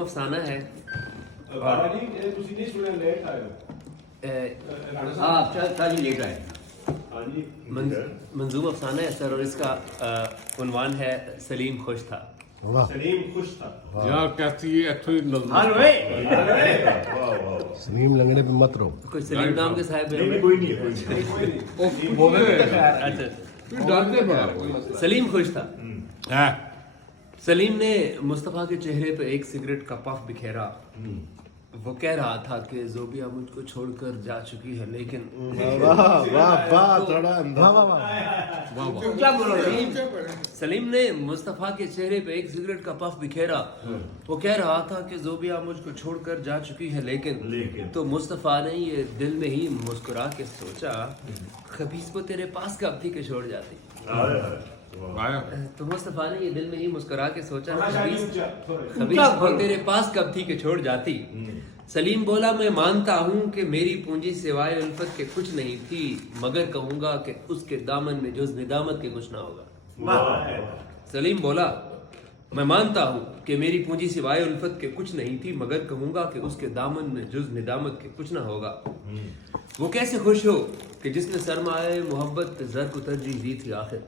افسانہ ہے منظوم افسانہ ہے سر، اور اس کا عنوان ہے سلیم خوش تھا. سلیم خوش تھا. سلیم لنگڑے پہ مت رو. کوئی سلیم نام کے صاحب اچھا. سلیم خوش تھا. سلیم نے مصطفیٰ کے چہرے پہ ایک سگریٹ کا پف بکھیرا. وہ کہہ رہا تھا کہ زوبیا مجھ کو چھوڑ کر جا چکی ہے، لیکن سلیم نے مصطفیٰ کے چہرے پہ ایک سگریٹ کا پف بکھیرا. وہ کہہ رہا تھا کہ زوبیا مجھ کو چھوڑ کر جا چکی ہے، لیکن تو مصطفیٰ نے یہ دل میں ہی مسکرا کے سوچا، خبیث کو تیرے پاس کب تھی کہ چھوڑ جاتی. تو مصطفیٰ نے یہ دل میں ہی مسکرا کے سوچا، خبیث کو تیرے پاس کب تھی کہ چھوڑ جاتی. سلیم بولا، میں مانتا ہوں کہ میری پونجی سوائے الفت کے کچھ نہیں تھی، مگر کہوں گا کہ اس کے دامن میں جز ندامت کے کچھ نہ ہوگا. سلیم بولا، میں مانتا ہوں کہ میری پونجی سوائے الفت کے کچھ نہیں تھی، مگر کہوں گا کہ اس کے دامن میں جز ندامت کے کچھ نہ ہوگا. وہ کیسے خوش ہو کہ جس نے سرمایہ محبت پہ زر کو ترجیح دی تھی آخر.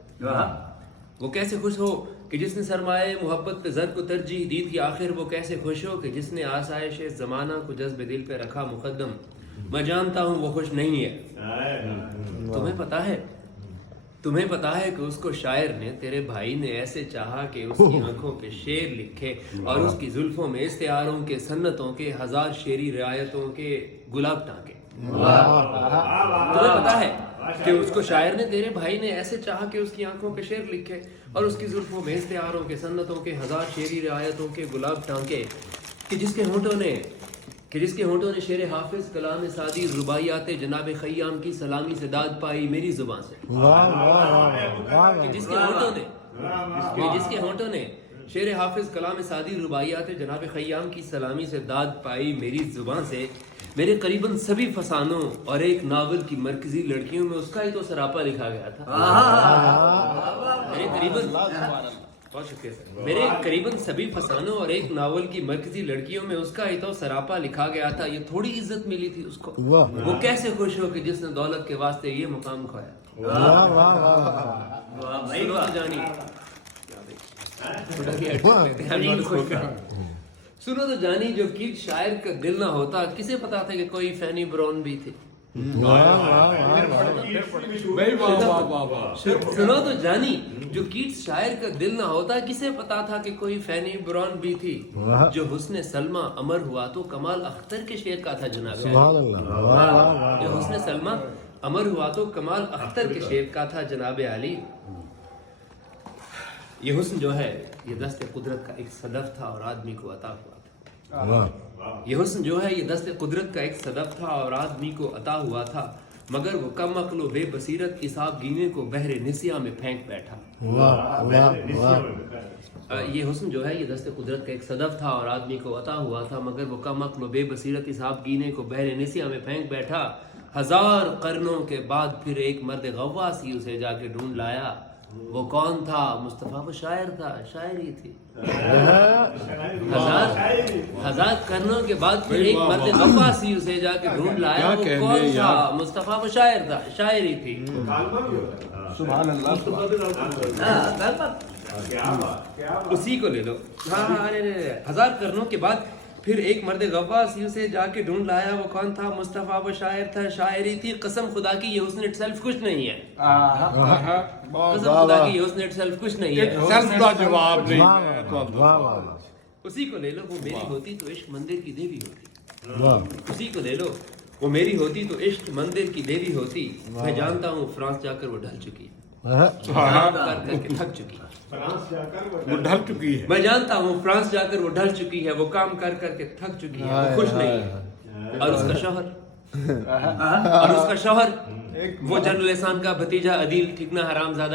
وہ کیسے خوش ہو کہ جس نے سرمایہ محبت پہ زر کو ترجیح دی تھی آخر. وہ کیسے خوش ہو کہ جس نے آسائش زمانہ کو جذب دل پہ رکھا مقدم. میں جانتا ہوں وہ خوش نہیں ہے. تمہیں پتا ہے کہ اس کو شاعر نے، تیرے بھائی نے ایسے چاہا کہ اس کی آنکھوں پہ شعر لکھے اور اس کی زلفوں میں استعاروں کے، سنتوں کے، ہزار شعری رعایتوں کے گلاب ٹانکے. تمہیں پتا ہے کہ اس کو شاعر نے، تیرے بھائی نے ایسے چاہا کہ اس کی آنکھوں پہ شعر لکھے اور اس کی زلفوں میں استعاروں کے، سنتوں کے، ہزار شعری رعایتوں کے گلاب ٹانکے، کہ جس کے ہونٹوں نے شعر حافظ کلام سعدی رباعیات جناب خیام کی سلامی سے داد پائی میری زبان سے. کہ جس کے ہونٹوں نے شعر حافظ کلام سعدی رباعیات جناب خیام کی سلامی سے داد پائی میری زبان سے. میرے قریباً سبھی فسانوں اور ایک ناول کی مرکزی لڑکیوں میں اس کا ہی تو سراپا لکھا گیا تھا. میرے قریباً سبھی فسانوں اور ایک ناول کی مرکزی لڑکیوں میں اس کا ہی تو سراپا لکھا گیا تھا. یہ تھوڑی عزت ملی تھی اس کو. وہ کیسے خوش ہو کہ جس نے دولت کے واسطے یہ مقام کھویا. سنو تو جانی، جو کیٹ شاعر کا دل نہ ہوتا، کسے پتا تھا کہ کوئی فینی برون بھی تھی. سنو تو جانی، جو کیٹ شاعر کا دل نہ ہوتا، کسے پتا تھا کہ کوئی فینی برون بھی تھی. جو حسن سلمہ امر ہوا تو کمال اختر کے شعر کا تھا جناب. جو حسن سلمہ امر ہوا تو کمال اختر کے شعر کا تھا جناب علی. یہ حسن جو ہے یہ دست قدرت کا ایک صدف تھا اور آدمی کو عطا ہوا تھا. یہ حسن جو ہے یہ دست قدرت کا ایک صدف تھا اور آدمی کو عطا ہوا تھا، مگر وہ کم عقل و بے بصیرت حساب گینے کو بحر نسیاں میں پھینک بیٹھا. یہ حسن جو ہے یہ دست قدرت کا ایک صدف تھا اور آدمی کو عطا ہوا تھا، مگر وہ کم عقل و بے بصیرت حساب گینے کو بحر نسیاں میں پھینک بیٹھا. ہزار قرنوں کے بعد پھر ایک مرد غواصی اسے جا کے ڈھونڈ لایا. وہ کون تھا؟ مصطفیٰ وہ شاعر تھا، شاعری تھی. ہزار قرنوں کے بعد پھر ایک مرد غواصی اسے جا کے ڈھونڈ لایا. وہ کون تھا؟ مصطفیٰ وہ شاعر تھا، شاعری تھی. سبحان اللہ. اسی کو لے لو. ہزار قرنوں کے بعد پھر ایک مرد غواصی اسے جا کے ڈھونڈ لایا. وہ کون تھا؟ مصطفیٰ وہ شاعر تھا، شاعری تھی. قسم خدا کی یہ حسن اٹ سیلف کچھ نہیں ہے. قسم خدا کی یہ حسن اٹ سیلف کچھ نہیں ہے. اسی کو لے لو. وہ میری ہوتی تو عشق مندر کی دیوی ہوتی. اسی کو لے لو. وہ میری ہوتی تو عشق مندر کی دیوی ہوتی. میں جانتا ہوں فرانس جا کر وہ ڈھل چکی، کر کے تھک چکی. وہ ڈھل چکی ہے. میں جانتا ہوں فرانس جا کر وہ ڈھل چکی ہے، وہ کام کر کر کے تھک چکی ہے، وہ خوش نہیں ہے. اور اس کا شوہر وہ جنرل احسان کا بھتیجا عدیل ٹھیکنا حرام زادہ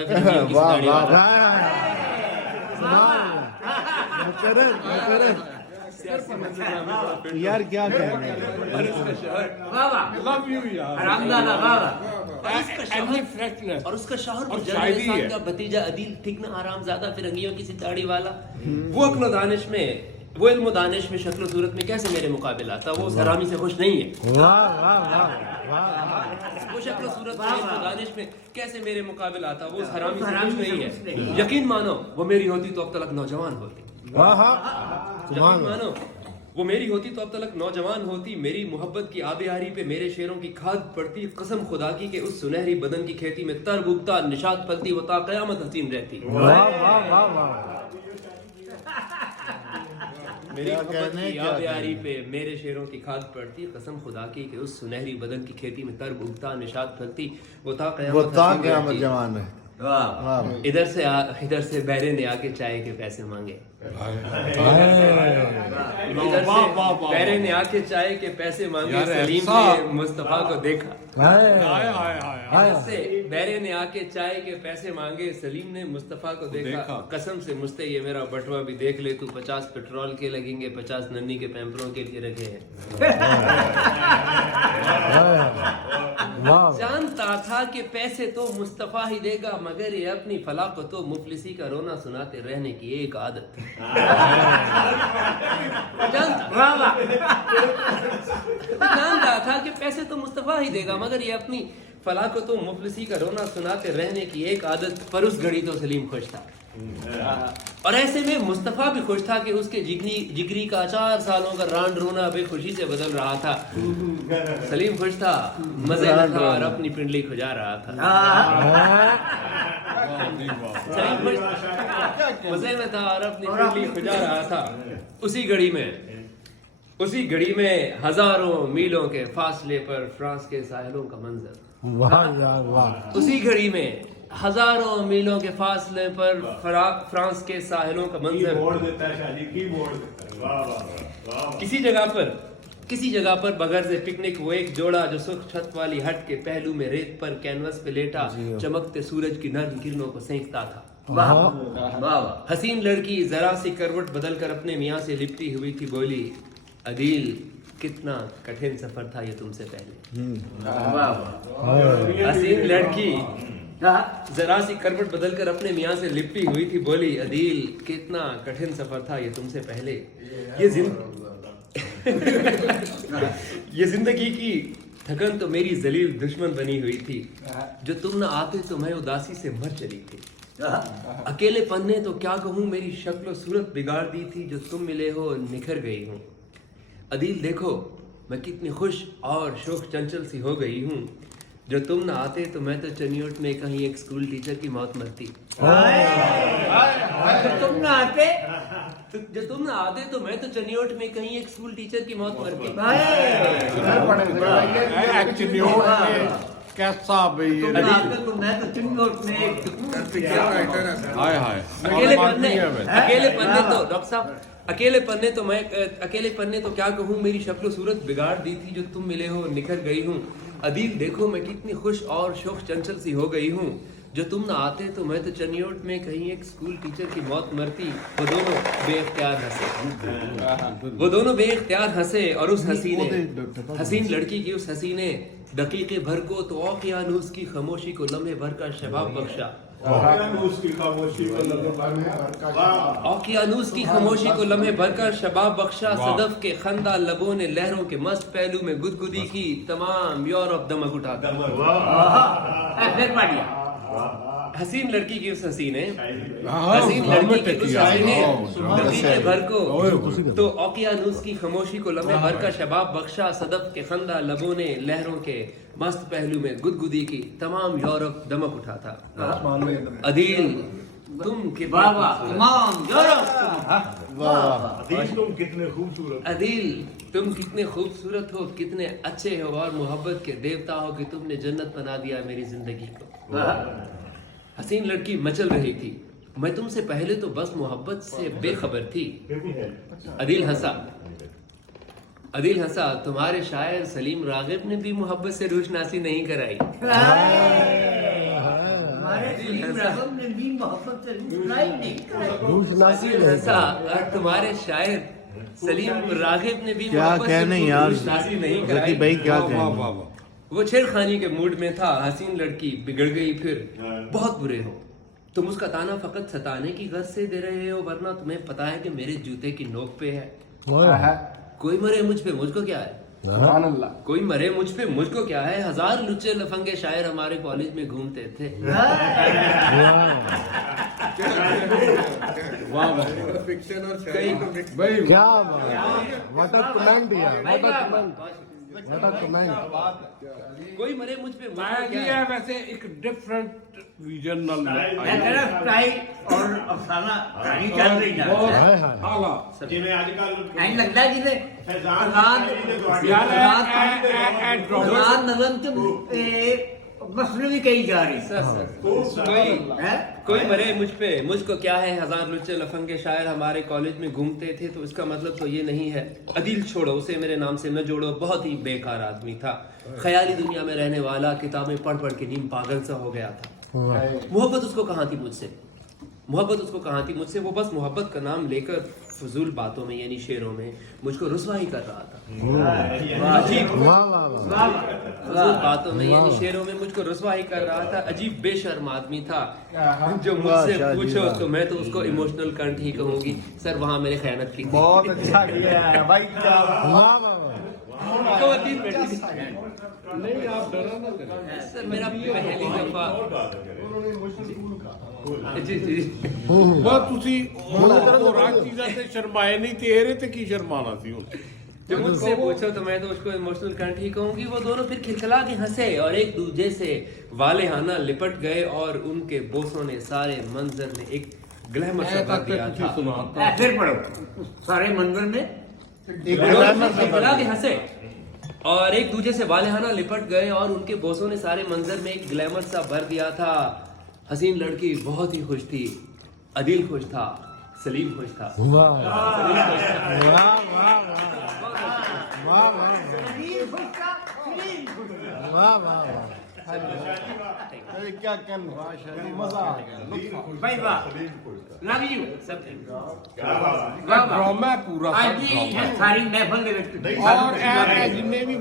یار کیا کہنے ہیں. اور اس کا شوہر جنرل احسان کا بھتیجا عدیل ٹھیکنا حرام زادہ فرنگیوں کی ستاڑی والا. وہ عقل و دانش میں वो इल्म व दानिश में शक्ल सूरत में कैसे मेरे मुकाबिल आता, वो उस हरामी से खुश नहीं है। वाह वाह वाह वाह वो शक्ल सूरत में इल्म व दानिश में कैसे मेरे मुकाबिल आता, वो उस हरामी से खुश नहीं है। यकीन मानो वो मेरी होती तो अब तक नौजवान होती। वाह यकीन मानो वो मेरी होती तो अब तक नौजवान होती। मेरी मोहब्बत की आबियारी पे मेरे शेरों की खाद पड़ती। कसम खुदा की कि उस सुनहरी बदन की खेती में तर उगता निशात फलती, वो ता कयामत हसीन रहती। वाह वाह वाह वाह मेरी मोहब्बत की आबियारी पे मेरे शेरों की खाद पड़ती। कसम खुदा की कि उस सुनहरी बदन की खेती में तर उगता निशात फलती, वो ता कयामत हसीन रहती। जवान है इधर से बहरे ने आके चाय के पैसे मांगे। इधर से बहरे ने आके चाय के पैसे मांगे। सलीम ने मुस्तफा को देखा। इधर से बहरे ने आके चाय के पैसे मांगे। सलीम ने मुस्तफा को देखा। कसम से मुझसे ये मेरा बटवा भी देख ले तू, 50 पेट्रोल के लगेंगे, 50 नन्ही के पैम्परों के लिए रखे हैं। जानता था कि पैसे तो मुस्तफा ही देगा, मगर ये अपनी फलाह को तो मुफलिसी का रोना सुनाते रहने की एक आदत है। जानता था कि पैसे तो मुस्तफा ही देगा, मगर ये अपनी फलाह को तो मुफलिसी का रोना सुनाते रहने की एक आदत। पर उस घड़ी तो सलीम खुश था, और ऐसे में मुस्तफा भी खुश था कि उसके जिगरी का 4 सालों का रांड रोना बेखुशी से बदल रहा था। सलीम खुश था, मजे में था और अपनी पिंडली खुजा रहा था। सलीम खुश मजे में था और अपनी पिंडली खुजा रहा था। उसी घड़ी में हजारों मीलों के फासले पर फ्रांस के साहिलों का मंजर। वाह वाह उसी घड़ी में हजारों मीलों के फासले पर फ्रांस के साहिलों का मंजर। किसी जगह पर बगैर से पिकनिक वो एक जोड़ा जो सुर्ख छत वाली हट के पहलू में रेत पर कैनवस पे लेटा चमकते सूरज की नर्म किरणों को सेंकता था। हसीन लड़की जरा सी करवट बदल कर अपने मियाँ से लिपटी हुई थी, बोली, अदील कितना कठिन सफर था ये तुमसे पहले। हसीन लड़की जरा सी करवट बदल कर अपने मियाँ से लिपटी हुई थी, बोली, अदील कितना कठिन सफर था ये तुमसे पहले। ये जिंदगी की थकन तो मेरी जलील दुश्मन बनी हुई थी। जो तुम न आते तो मैं उदासी से मर चली थी। अकेले पन्ने तो क्या कहूँ मेरी शक्ल सूरत बिगाड़ दी थी। जो तुम मिले हो निखर गई हूँ। अदील देखो मैं कितनी खुश और शोक चंचल सी हो गई हूँ। जो तुम न आते तो मैं तो चनियोट में कहीं एक स्कूल टीचर की मौत मरती। जो तुम न आते तो मैं तो चनियोट में कहीं एक स्कूल टीचर की मौत मरती। कैसा भाई अकेले पन्ने तो क्या कहूँ मेरी शक्ल सूरत बिगाड़ दी थी। जो तुम मिले हो निखर गई हूँ। अदील देखो मैं कितनी खुश और शोक चंचल सी हो गई हूँ। जो तुम न आते तो मैं तो चनियोट में कहीं एक स्कूल टीचर की मौत मरती। वो दोनों बेइख्तियार हंसे और उस हसीन लड़की की उस हसीने दकीके भर को तो औकियानूस की खामोशी को लम्हे भर का शबाब बख्शा। औकियानूस की खामोशी को लम्हे भर का शबाब बख्शा। सदफ के खंदा लबों ने लहरों के मस्त पहलू में गुदगुदी की। तमाम यूरोप दमक उठा। हसीन लड़की की उस हसीने दकीके भर को तो औकियानूस की खामोशी को लम्हे भर का शबाब बख्शा। सदफ के खंदा लबों ने लहरों के मस्त पहलू में गुदगुदी की। तमाम यूरोप दमक उठा था। अदील तुम कितने खूबसूरत हो, कितने अच्छे हो और मोहब्बत के देवता हो कि तुमने जन्नत बना दिया मेरी जिंदगी को। हसीन लड़की मचल रही थी। मैं तुमसे पहले तो बस मोहब्बत से बेखबर थी। अदील हंसा। तुम्हारे शायर सलीम रागिब ने भी मोहब्बत से रोशनासी नहीं कराई। अदील हंसा। तुम्हारे शायर सलीम रागिब ने भी मोहब्बत से रोशनासी नहीं कराई। भाई क्या वो छेड़खानी के मूड में था। हसीन लड़की बिगड़ गई फिर बहुत बुरे हो। तुम उसका ताना फकत सताने की गर्ज से दे रहे हो, वरना तुम्हें पता है कि मेरे जूते की नोक पे है। कोई मरे मुझ पे मुझको क्या है, कोई मरे मुझ पे मुझको क्या है। 1000 लुच्चे लफंगे शायर हमारे कॉलेज में घूमते थे। फिक्शन और शायरी को mix भाई क्या व्हाट अ कमेंट यार, what a comment, what a comment. कोई मरे मुझ पे मुझको ਮੈਂ क्या ਜੀ है। ਹੈ ਵੈਸੇ ਇੱਕ ਡਿਫਰੈਂਟ ਵਿਜ਼ਨ ਨਾਲ ਮੈਂ ਕਹਿੰਦਾ ਸਟਾਈਲ ਔਰ ਅਫਸਾਨਾ ਕਹਾਣੀ ਚੱਲ ਰਹੀ ਨਾ ਹਾਏ ਹਾਏ ਆਲਾ ਜਿਵੇਂ ਅੱਜ ਕੱਲ ਐਂ ਲੱਗਦਾ ਜਿਵੇਂ ਫੈਜ਼ਾਨ ਆਜ਼ਾਦ ਸ਼ਾਇਰੀ ਦੇ ਦੁਆਲੇ ਯਾਰ ਇਹ ਡਰਾਮਾ ਆਜ਼ਾਦ ਨਜ਼ਮ ਚ ਮਸਲੇ ਵੀ ਕਹੀ ਜਾ ਰਹੀ सर, सर, खूब कोई ਹੈ कोई मरे मुझ पे मुझको क्या है। 1000 लुच्चे लफंगे शायर हमारे कॉलेज में घूमते थे, तो इसका मतलब तो ये नहीं है। अदिल छोड़ो, उसे मेरे नाम से न जोड़ो, बहुत ही बेकार आदमी था। ख्याली दुनिया में रहने वाला, किताबें पढ़ पढ़ के नीम पागल सा हो गया था। मोहब्बत उसको कहाँ थी मुझसे, मोहब्बत उसको कहाँ थी मुझसे। वो बस मोहब्बत का नाम लेकर फजूल बातों में यानी शेरों में मुझको रुसवाई कर रहा था। अजीब वाह वाह वाह। फजूल बातों में यानी शेरों में मुझको रुसवाई कर रहा था। अजीब बेशर्म आदमी था जो मुझसे पूछो तो मैं तो उसको इमोशनल कंट ही कहूंगी। सर वहाँ मेरे खयानत की थी। ਬਹੁਤ ਅੱਛਾ ਕੀਤਾ ਹੈ ਭਾਈ वाह वाह वाह। खवातीन बैठी थी। ਨਹੀਂ ਆਪ ਡਰਾ ਨਾ ਕਰੇ सर मेरा पहली दफा जी जी ਬਸ ਤੁਸੀਂ ਹੁਣ ਰਾਜ ਚੀਜ਼ਾਂ ਤੇ ਸ਼ਰਮਾਏ ਨਹੀਂ ਤੇ ਇਹਦੇ ਤੇ ਕੀ ਸ਼ਰਮਾਣਾ ਸੀ ਹੁਣ जब मुझसे पूछो तो मैं तो उसको इमोशनल कंट ही कहूंगी। वो दोनों फिर खिलखिला के हंसे और एक दूसरे से वालेहाना लिपट गए और उनके बोसों ने सारे मंजर में एक ग्लैमर सा भर दिया था। ਸੁਣਾਤਾ फिर पढ़ो सारे मंदिर में खिलखिला के हंसे और एक दूसरे से वालेहाना लिपट गए और उनके बोसों ने सारे मंजर में एक ग्लैमर सा भर दिया था। हसीन लड़की बहुत ही खुश थी, अदिल खुश था, सलीम खुश था। वाह वाह वाह वाह वाह वाह। अरे क्या कहना, मजा आ गया। भाई वाह लव यू सब वाह वाह ਡਰਾਮਾ ਪੂਰਾ ਅੱਜ ਹੀ ਇਹ ਸਾਰੀ ਮਹਿਫਲ ਦੇ ਵਿੱਚ ਔਰ ਇਹ ਜਿੰਨੇ ਵੀ